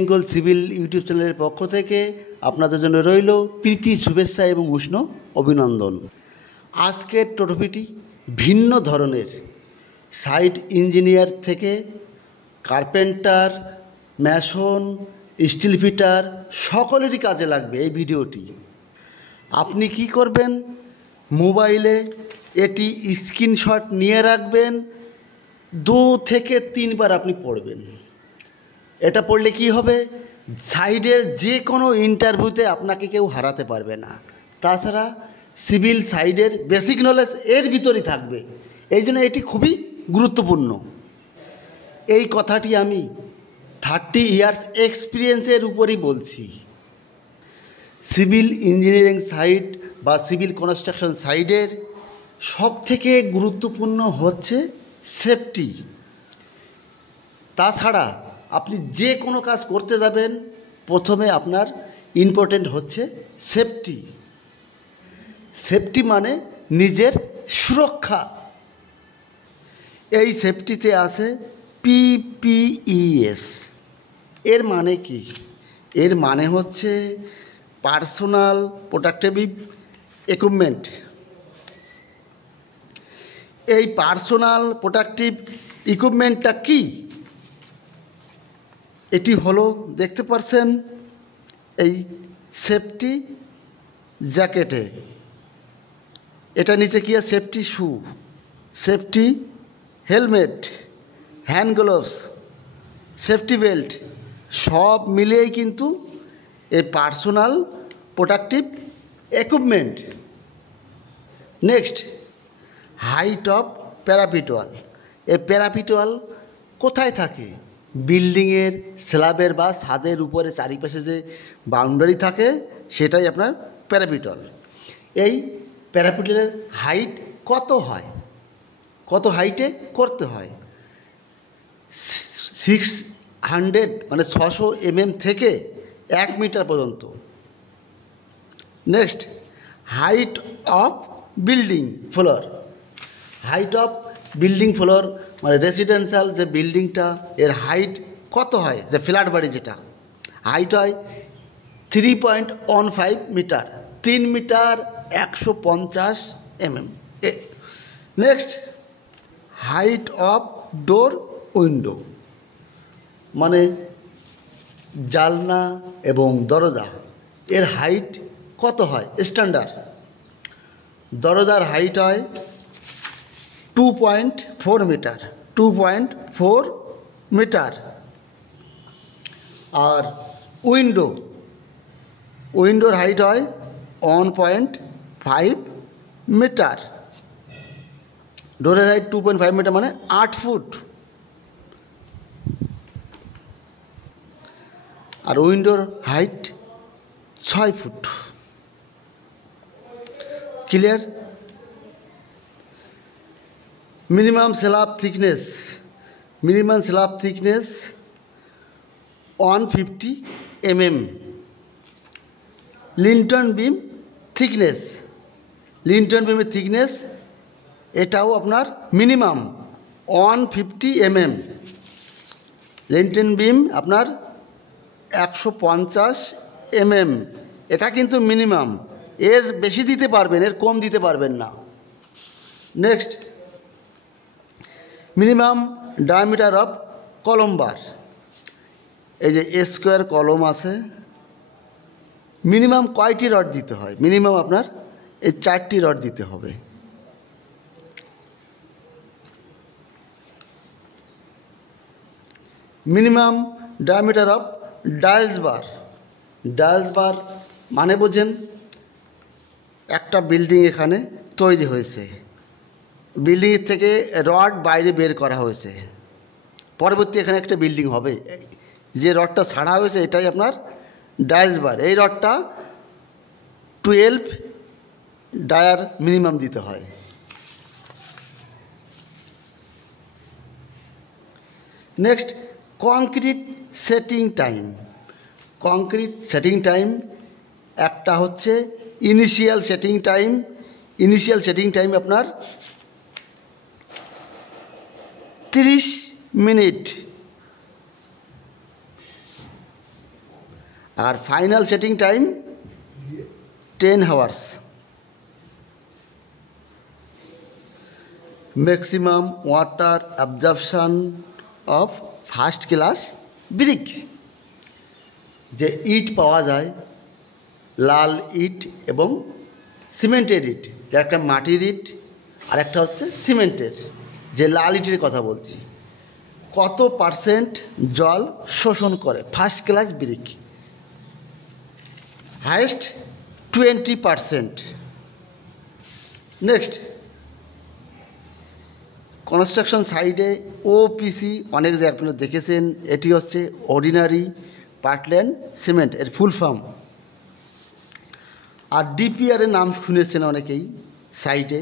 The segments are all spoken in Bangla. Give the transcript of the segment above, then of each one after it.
বেঙ্গল সিভিল ইউটিউব চ্যানেলের পক্ষ থেকে আপনাদের জন্য রইল প্রীতি শুভেচ্ছা এবং উষ্ণ অভিনন্দন। আজকের টপিকটি ভিন্ন ধরনের, সাইট ইঞ্জিনিয়ার থেকে কার্পেন্টার, ম্যাসন, স্টিল ফিটার সকলেরই কাজে লাগবে এই ভিডিওটি। আপনি কি করবেন, মোবাইলে এটি স্ক্রিনশট নিয়ে রাখবেন, 2 থেকে 3 বার আপনি পড়বেন। এটা পড়লে কি হবে, সাইডের যে কোনো ইন্টারভিউতে আপনাকে কেউ হারাতে পারবে না। তাছাড়া সিভিল সাইডের বেসিক নলেজ এর ভিতরেই থাকবে, এই জন্য এটি খুবই গুরুত্বপূর্ণ। এই কথাটি আমি 30 ইয়ার্স এক্সপিরিয়েন্সের উপরই বলছি। সিভিল ইঞ্জিনিয়ারিং সাইট বা সিভিল কনস্ট্রাকশন সাইডের সবথেকে গুরুত্বপূর্ণ হচ্ছে সেফটি। তাছাড়া আপনি যে কোনো কাজ করতে যাবেন, প্রথমে আপনার ইম্পর্টেন্ট হচ্ছে সেফটি। সেফটি মানে নিজের সুরক্ষা। এই সেফটিতে আছে PPES। এর মানে কি? এর মানে হচ্ছে পার্সোনাল প্রোটেক্টিভ ইকুইপমেন্ট। এই পার্সোনাল প্রোটেক্টিভ ইকুইপমেন্টটা কি? এটি হলো, দেখতে পাচ্ছেন এই সেফটি জ্যাকেটে, এটা নিচে কি আছে, safety shoe, safety helmet, hand gloves, safety belt, সব মিলিয়েই কিন্তু এই personal protective equipment. Next, height of parapet wall. এই প্যারাপিট ওয়াল কোথায় থাকে? বিল্ডিংয়ের স্ল্যাবের বা ছাদের উপরে চারিপাশে যে বাউন্ডারি থাকে সেটাই আপনার প্যারাপিট ওয়াল। এই প্যারাপিট ওয়ালের হাইট কত হয়, কত হাইটে করতে হয়? 600 মানে 600 mm থেকে 1 মিটার পর্যন্ত। Next, height of building floor. Height of building floor মানে রেসিডেন্সিয়াল যে বিল্ডিংটা, এর হাইট কত হয়? যে ফ্ল্যাট বাড়ি যেটা, হাইট হয় 3.15 metre, 3 metre 150 mm। Next, height of door window মানে জানলা এবং দরজা, এর হাইট কত হয়? স্ট্যান্ডার্ড দরজার হাইট হয় 2.4 মিটার, 2.4 মিটার। আর উইন্ডোর হাইট হয় 1.5 মিটার। ডোরের হাইট 2.5 মিটার মানে 8 ফুট। আর উইন্ডোর height 6 foot. Clear? Minimum slab thickness, 150 mm। Lintel beam thickness, lintel বিমের থিকনেস এটাও আপনার মিনিমাম 150 mm। লিন্টন বিম আপনার 150 mm, এটা কিন্তু মিনিমাম। এর বেশি দিতে পারবেন, এর কম দিতে পারবেন না। নেক্সট, মিনিমাম ডায়ামিটার অফ কলম বার। এই যে স্কোয়ার কলম আছে, মিনিমাম কয়টি রড দিতে হয়? মিনিমাম আপনার এই 4টি রড দিতে হবে। Minimum diameter of dias bar. Dias bar মানে বোঝেন, একটা বিল্ডিং এখানে তৈরি হয়েছে, বিল্ডিংয়ের থেকে রড বাইরে বের করা হয়েছে, পরবর্তী এখানে একটা বিল্ডিং হবে, যে রডটা ছাড়া হয়েছে এটাই আপনার ডায়াস বার। এই রডটা 12 ডায়ার মিনিমাম দিতে হয়। Next, concrete setting time. Concrete setting time একটা হচ্ছে initial setting time. Initial setting time আপনার 30 মিনিট। আর final setting time 10 hours. Maximum water absorption of first class brick. যে ইট পাওয়া যায়, লাল ইট এবং সিমেন্টের ইট, একটা মাটির ইট আর একটা হচ্ছে সিমেন্টের, যে লাল ইটের কথা বলছি, কত পার্সেন্ট জল শোষণ করে first class brick? Highest 20%। Next, construction সাইডে ওপিসি অনেক জায়গায় আপনারা দেখেছেন, এটি হচ্ছে অর্ডিনারি পার্টল্যান্ড সিমেন্ট, এর ফুল ফর্ম। আর ডিপিআরের নাম শুনেছেন অনেকেই সাইটে।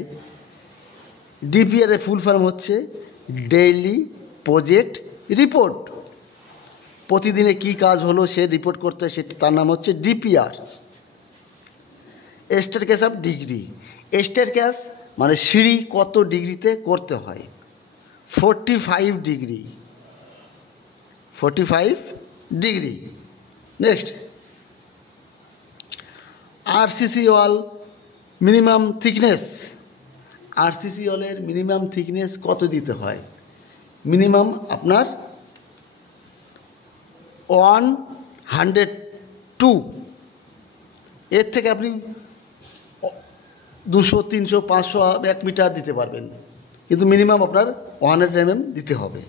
ডিপিআরের ফুল ফর্ম হচ্ছে ডেইলি প্রজেক্ট রিপোর্ট। প্রতিদিনে কি কাজ হলো সে রিপোর্ট করতে, সেটা তার নাম হচ্ছে DPR. Staircase of degree. Staircase মানে সিঁড়ি কত ডিগ্রিতে করতে হয়? 45 ডিগ্রি। 45 ডিগ্রি। নেক্সট, আরসিসি ওয়াল মিনিমাম থিকনেস। আরসিসি ওয়ালের মিনিমাম থিকনেস কত দিতে হয়? মিনিমাম আপনার 102। এর থেকে আপনি 200, 300, 500, 1 মিটার দিতে পারবেন, কিন্তু মিনিমাম আপনার 100 mm দিতে হবে।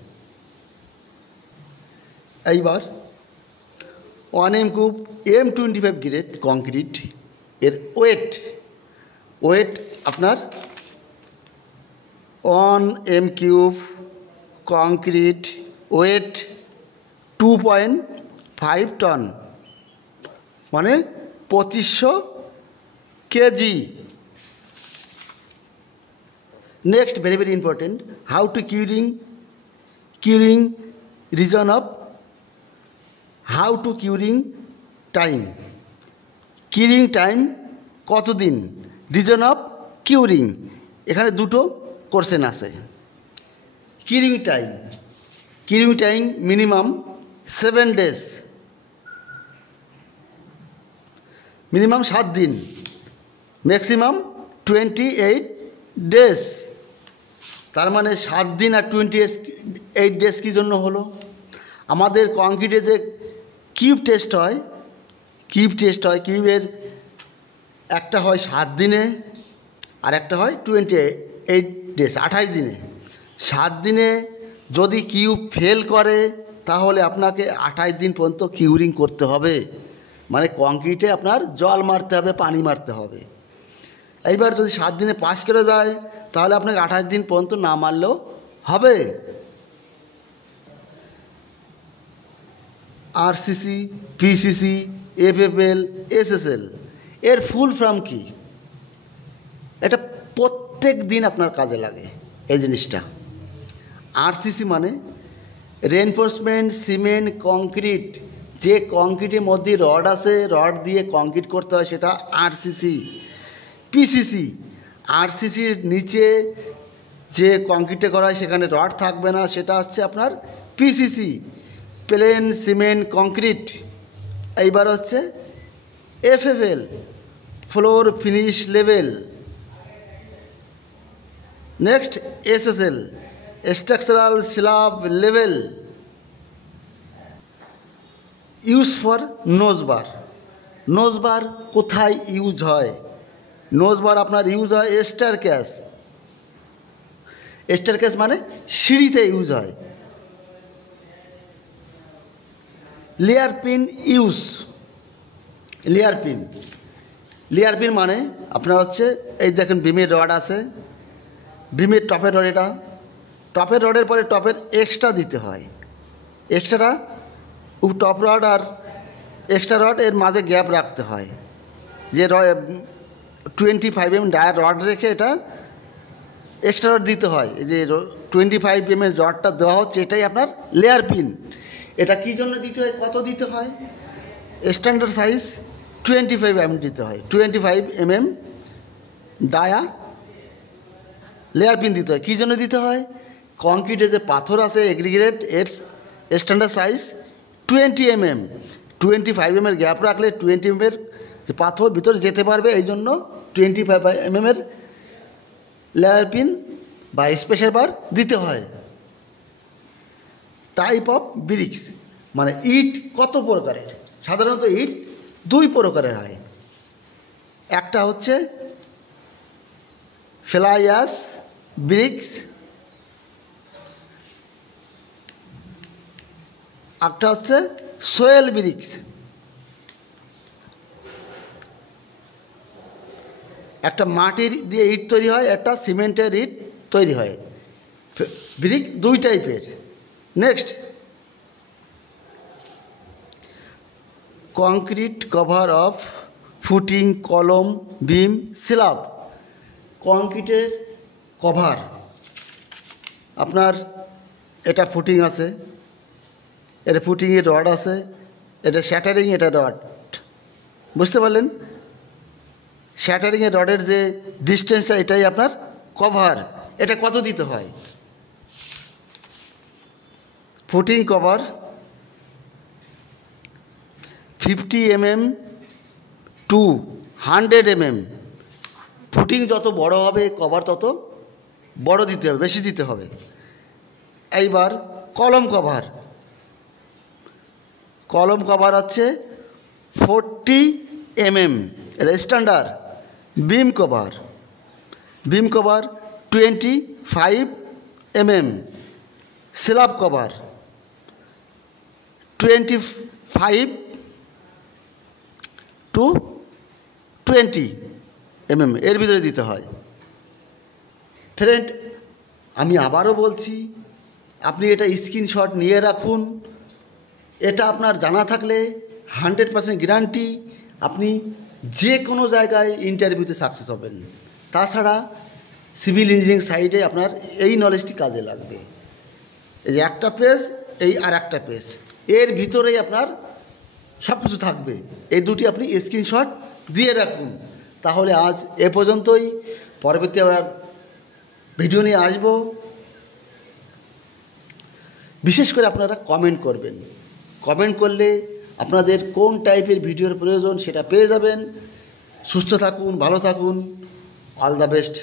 এইবার 1 m³ M25 গ্রেড কংক্রিট এর ওয়েট আপনার 1 m³ কংক্রিট ওয়েট 2.5 টন, মানে 2500 KG. Next, very very important, how to curing reason of how to curing time. Curing time কতদিন? রিজন অফ কিউরিং, এখানে দুটো কোশ্চেন আছে। Curing time minimum 7 days, minimum 7 দিন, ম্যাক্সিমাম 28 ডেজ। তার মানে 7 দিন আর 28 ডেজ কী জন্য হলো? আমাদের কংক্রিটে যে কিউব টেস্ট হয়, কিউবের একটা হয় 7 দিনে আর একটা হয় 28 ডেজ, 28 দিনে। 7 দিনে যদি কিউব ফেল করে তাহলে আপনাকে 28 দিন পর্যন্ত কিউরিং করতে হবে, মানে কংক্রিটে আপনার জল মারতে হবে, পানি মারতে হবে। এইবার যদি 7 দিনে পাস করে যায় তাহলে আপনাকে 28 দিন পর্যন্ত না মারলেও হবে। আরসিসি, পিসিসি, এফএফএল, এসএসএল এর ফুল ফর্ম কি? এটা প্রত্যেক দিন আপনার কাজে লাগে এই জিনিসটা। আরসিসি মানে রেনফোর্সমেন্ট সিমেন্ট কংক্রিট। যে কংক্রিটের মধ্যে রড আছে, রড দিয়ে কংক্রিট করতে হয়, সেটা আরসিসি। পিসিসি, আরসিসির নিচে যে কংক্রিটে করা হয় সেখানে রড থাকবে না, সেটা হচ্ছে আপনার পিসিসি, প্লেন সিমেন্ট কংক্রিট। এইবার হচ্ছে FFL, floor finish level. Next, SSL, structural slab level. Use for nose bar কোথায় ইউজ হয়? নোজবার আপনার ইউজ হয় স্টেয়ারকেস মানে সিঁড়িতে ইউজ হয়। লেয়ার পিন মানে আপনার হচ্ছে এই দেখেন বিমের রড আছে, বিমের টপের রড, এটা টপের রডের পরে টপের এক্সট্রা দিতে হয়। এক্সট্রাটা টপ রড আর এক্সট্রা রড এর মাঝে গ্যাপ রাখতে হয়। যে 25 mm ডায়ার রড রেখে এটা এক্সট্রা রড দিতে হয়। এই যে 25 mm রডটা দেওয়া হচ্ছে, এটাই আপনার লেয়ার পিন। এটা কী জন্য দিতে হয়, কত দিতে হয়? স্ট্যান্ডার্ড সাইজ 25 mm দিতে হয়। 25 mm ডায়া লেয়ার পিন দিতে হয়। কী জন্য দিতে হয়? কংক্রিটে যে পাথর আছে এগ্রিগেট, এর standard size 20 mm। 25 mm gap রাখলে 20 mm যে পাথর ভিতরে যেতে পারবে, এই জন্য 25 mm লেয়ার পিন বা স্পেশাল বার দিতে হয়। টাইপ অফ ব্রিক্স মানে ইট কত প্রকারের? সাধারণত ইট 2 প্রকারের হয়। একটা হচ্ছে ফ্লাই অ্যাশ ব্রিক্স, একটা হচ্ছে সোয়েল ব্রিক্স। একটা মাটির দিয়ে ইট তৈরি হয়, একটা সিমেন্টের ইট তৈরি হয়। ব্রিক 2 টাইপের। Next, concrete cover of footing, column, beam, slab. কংক্রিটের কভার, আপনার এটা ফুটিং আছে, এটা ফুটিংয়ের রড আছে, এটা শ্যাটারিং, এটা রড। বুঝতে পারলেন? শ্যাটারিংয়ের রডের যে ডিস্টেন্সটা, এটাই আপনার কভার। এটা কত দিতে হয়? Footing cover 50 mm to 100 mm। Footing যত বড় হবে কভার তত বড় দিতে হবে, বেশি দিতে হবে। এইবার কলম কভার, কলম কভার হচ্ছে 40 mm, এটা standard. Beam cover, beam cover 25 mm। Slab cover 25 to 20 mm এর ভিতরে দিতে হয়। ফ্রেন্ড, আমি আবারও বলছি, আপনি এটা স্ক্রিনশট নিয়ে রাখুন। এটা আপনার জানা থাকলে 100% গ্যারান্টি আপনি যে কোনো জায়গায় ইন্টারভিউতে সাকসেস হবেন। তাছাড়া সিভিল ইঞ্জিনিয়ারিং সাইডে আপনার এই নলেজটি কাজে লাগবে। এই যে একটা পেজ, এই আর একটা পেজ, এর ভিতরেই আপনার সব কিছু থাকবে। এই দুটি আপনি স্ক্রিনশট দিয়ে রাখুন। তাহলে আজ এ পর্যন্তই। পরবর্তী আবার ভিডিও নিয়ে আসব। বিশেষ করে আপনারা কমেন্ট করবেন। কমেন্ট করলে আপনাদের কোন টাইপের ভিডিওর প্রয়োজন সেটা পেয়ে যাবেন। সুস্থ থাকুন, ভালো থাকুন। All the best.